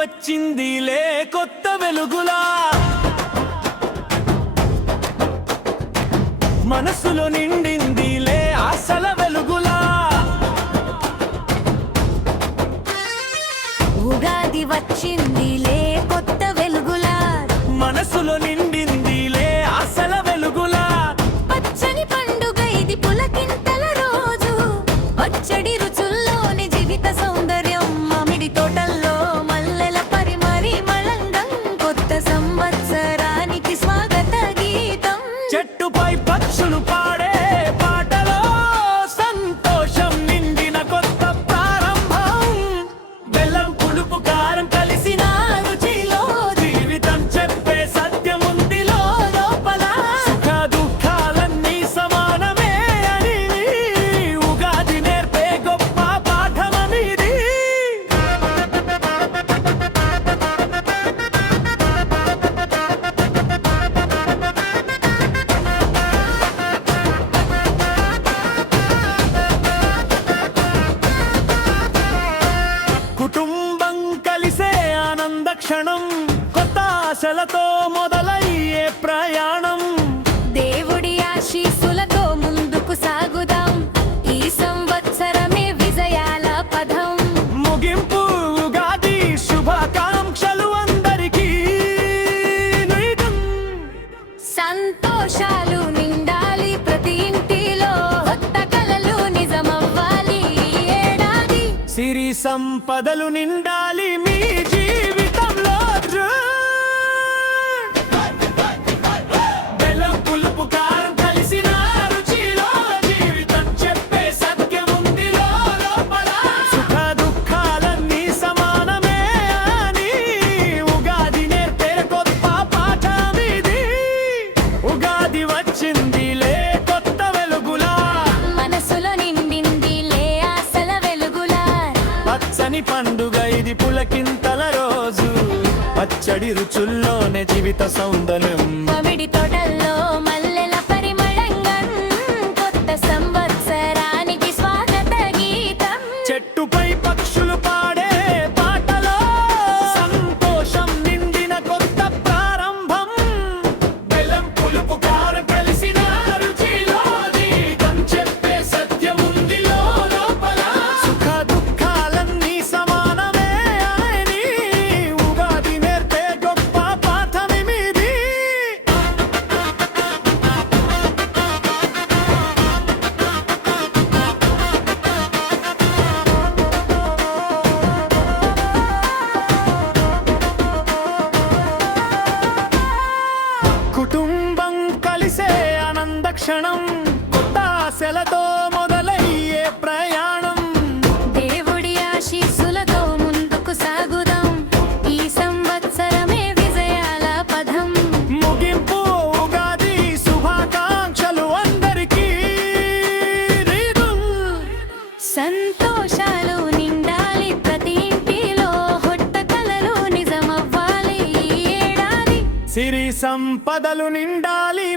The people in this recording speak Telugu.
వచ్చిందిలే కొత్త వెలుగులా, మనసులో నిండిందిలే ఆశల వెలుగులా. ఉగాది వచ్చిందిలే కొత్త వెలుగులా, మనసులో నిండిందిలే ఆశల వెలుగులా. పచ్చని పండుగ ఇది పులకింతల రోజు, పచ్చడి రుచుల్లోని జీవిత సౌందర్యం. మామిడి తోటల్లో మల్లెల పరిమళంగం, కొత్త సంవత్సరానికి స్వాగత గీతం. చెట్టుపై పక్షులు పాడే పాటలో సంతోషం నిండిన కొత్త ప్రారంభం. బెల్లం పులుపు కారం కలిసిన రుచిలో జీవితం చెప్పే సత్యముందిలో లోపల. సుఖ దుఃఖాలన్నీ సమానమే అని ఉగాది నేర్పే గొప్ప పాఠమనిది. కుటుంబం కలిసే ఆనంద క్షణం, కొత్త ఆశలతో మొదలయ్యే ప్రయాణం. దేవుడి ఆశీస్సులతో ముందుకు సాగుదాం, ఈ సంవత్సరమే విజయాల పదం. ముగింపు ఉగాది శుభాకాంక్షలు అందరికీ. సంతోషాలు నిండాలి ప్రతి ఇంటిలో, కొత్త కలలు నిజమవ్వాలి ఈ ఏడాది. సిరి సంపదలు నిండాలి మీ జీవితంలో. బెల్లం పులుపు కారం కలిసిన రుచిలో జీవితం చెప్పే సత్యముందిలో లోపల. సుఖ దుఃఖాలన్నీ సమానమే అని ఉగాది నేర్పే గొప్ప పాఠమిది. ఉగాది వచ్చిందిలే కొత్త వెలుగులా, మనసులో నిండిందిలే ఆశల వెలుగులా. పచ్చని పండుగ ఇది పులకింతల రోజు, పచ్చడి రుచుల్లోనే జీవిత సౌందర్యం. మామిడి తోటల్లో మల్లెల పరిమళంగం, కొత్త సంవత్సరానికి స్వాగత గీతం. చెట్టుపై పక్షులు పాడే పాటలో సంతోషం నిండిన కొత్త ప్రారంభం. బెల్లం పులుపు కారం కలిసిన రుచిలో జీవితం చెప్పే సత్యముందిలో లోపల. సుఖ దుఃఖాలన్నీ సమానమే అని ఉగాది నేర్పే గొప్ప పాఠమిది. కుటుంబం కలిసే ఆనంద క్షణం, కొత్త ఆశలతో మొదలయ్యే ప్రయాణం. దేవుడి ఆశీస్సులతో ముందుకు సాగుదాం, ఈ సంవత్సరమే విజయాల పదం. ముగింపు ఉగాది శుభాకాంక్షలు అందరికీ. సంతోషాలు నిండాలి ప్రతి ఇంటిలో, కొత్త కలలు నిజమవ్వాలి ఈ ఏడాది. సిరి సంపదలు నిండాలి